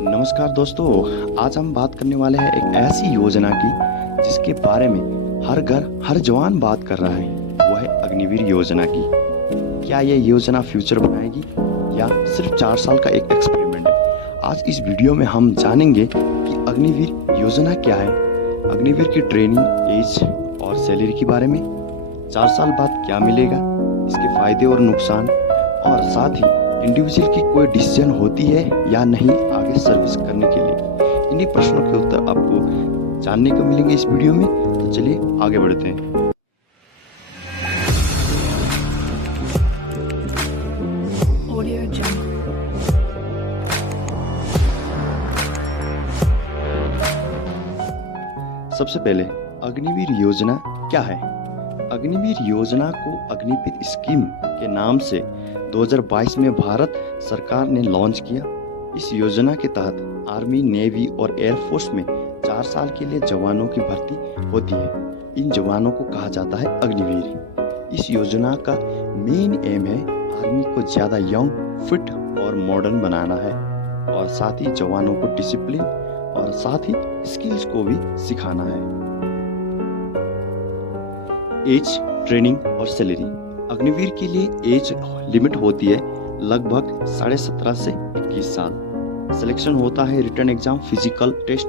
नमस्कार दोस्तों, आज हम बात करने वाले हैं एक ऐसी योजना की जिसके बारे में हर घर हर जवान बात कर रहा है। वो है अग्निवीर योजना की। क्या ये योजना फ्यूचर बनाएगी या सिर्फ 4 साल का एक एक्सपेरिमेंट है? आज इस वीडियो में हम जानेंगे कि अग्निवीर योजना क्या है, अग्निवीर की ट्रेनिंग, एज और सैलरी के बारे में, 4 साल बाद क्या मिलेगा, इसके फायदे और नुकसान, और साथ ही इंडिविजुअल की कोई डिसीजन होती है या नहीं आगे सर्विस करने के लिए। इन्हीं प्रश्नों के उत्तर आपको जानने को मिलेंगे इस वीडियो में। तो चलिए आगे बढ़ते हैं। सबसे पहले अग्निवीर योजना क्या है? अग्निवीर योजना को अग्निपथ स्कीम के नाम से 2022 में भारत सरकार ने लॉन्च किया। इस योजना के तहत आर्मी, नेवी और एयरफोर्स में 4 साल के लिए जवानों की भर्ती होती है। इन जवानों को कहा जाता है अग्निवीर। इस योजना का मेन एम है आर्मी को ज़्यादा यंग, फिट और मॉडर्न बनाना है, और साथ ही जवानों को डिसिप्लिन और साथ ही स्किल्स को भी सिखाना है। एज, ट्रेनिंग और सैलरी। अग्निवीर के लिए एज लिमिट होती है लगभग 17.5 से 21 साल। सिलेक्शन होता है रिटन एग्जाम, फिजिकल टेस्ट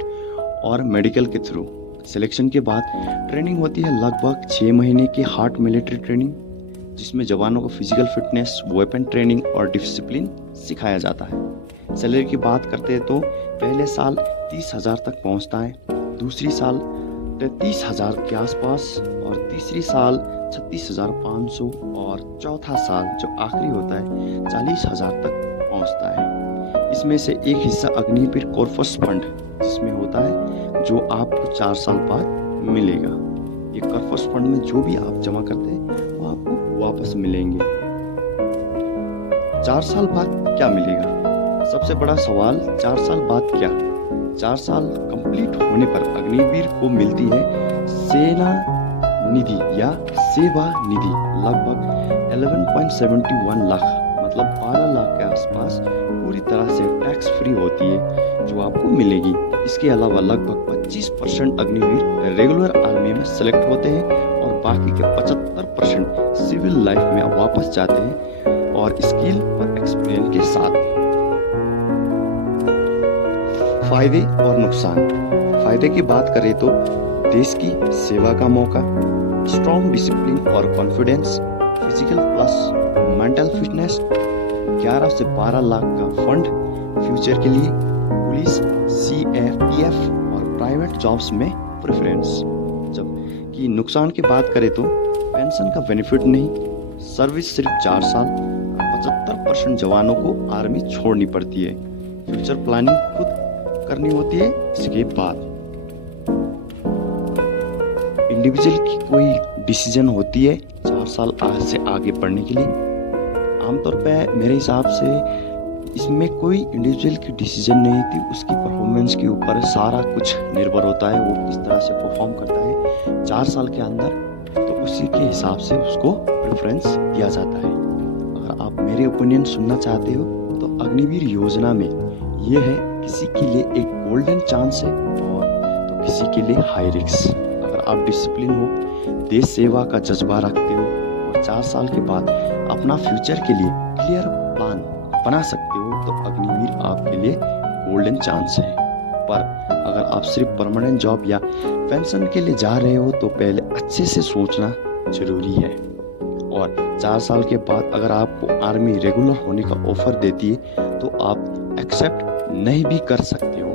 और मेडिकल के थ्रू। सिलेक्शन के बाद ट्रेनिंग होती है लगभग 6 महीने की हार्ड मिलिट्री ट्रेनिंग, जिसमें जवानों को फिजिकल फिटनेस, वेपन ट्रेनिंग और डिसिप्लिन सिखाया जाता है। सैलरी की बात करते हैं तो पहले साल 30,000 तक पहुंचता है, दूसरी साल 33,000 के आसपास, और तीसरी साल 36,500, और चौथा साल जो आखिरी होता है 40,000 तक पहुंचता है। इसमें से एक हिस्सा अग्निवीर कॉर्पस फंड जिसमें होता है, जो आपको 4 साल बाद मिलेगा। ये कॉर्पस फंड में जो भी आप जमा करते हैं वो आपको वापस मिलेंगे। 4 साल बाद क्या मिलेगा? सबसे बड़ा सवाल, 4 साल बाद क्या? 4 साल कंप्लीट होने पर अग्निवीर को मिलती है सेना निधि या सेवा निधि, लगभग 11.71 लाख, मतलब 12 लाख के आसपास, पूरी तरह से टैक्स फ्री होती है जो आपको मिलेगी। इसके अलावा लगभग 25% अग्निवीर रेगुलर आर्मी में सेलेक्ट होते हैं और बाकी के 75% सिविल लाइफ में वापस जाते हैं, और स्किल और एक्सपीरियंस के साथ। फायदे और नुकसान। फायदे की बात करें तो देश की सेवा का मौका, स्ट्रॉन्ग डिसिप्लिन और confidence, physical plus mental fitness, 11 से 12 लाख का फंड फ्यूचर के लिए, पुलिस, CFPF और प्राइवेट जॉब्स में प्रेफरेंस। जबकि नुकसान की बात करें तो पेंशन का बेनिफिट नहीं, सर्विस सिर्फ 4 साल, 75% जवानों को आर्मी छोड़नी पड़ती है, फ्यूचर प्लानिंग खुद करनी होती है इसके बाद। इंडिविजुअल की कोई डिसीजन होती है 4 साल से आगे बढ़ने के लिए? आमतौर पे मेरे हिसाब से इसमें कोई इंडिविजुअल की डिसीजन नहीं थी, उसकी परफॉर्मेंस के ऊपर सारा कुछ निर्भर होता है, वो किस तरह से परफॉर्म करता है 4 साल के अंदर, तो उसी के हिसाब से उसको प्रेफरेंस दिया जाता है। अगर आप मेरे ओपिनियन सुनना चाहते हो तो अग्निवीर योजना में ये है, किसी के लिए एक गोल्डन चांस है और तो किसी के लिए हाई रिस्क। अगर आप डिसिप्लिन हो, देश सेवा का जज्बा रखते हो और 4 साल के बाद अपना फ्यूचर के लिए क्लियर प्लान बना सकते हो, तो अग्निवीर आपके लिए गोल्डन चांस है। पर अगर आप सिर्फ परमानेंट जॉब या पेंशन के लिए जा रहे हो तो पहले अच्छे से सोचना जरूरी है। और 4 साल के बाद अगर आपको आर्मी रेगुलर होने का ऑफर देती है तो आप एक्सेप्ट नहीं भी कर सकते हो।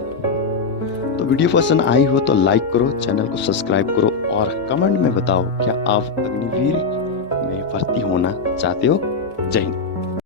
तो वीडियो पसंद आई हो तो लाइक करो, चैनल को सब्सक्राइब करो और कमेंट में बताओ क्या आप अग्निवीर में भर्ती होना चाहते हो। जय हिंद।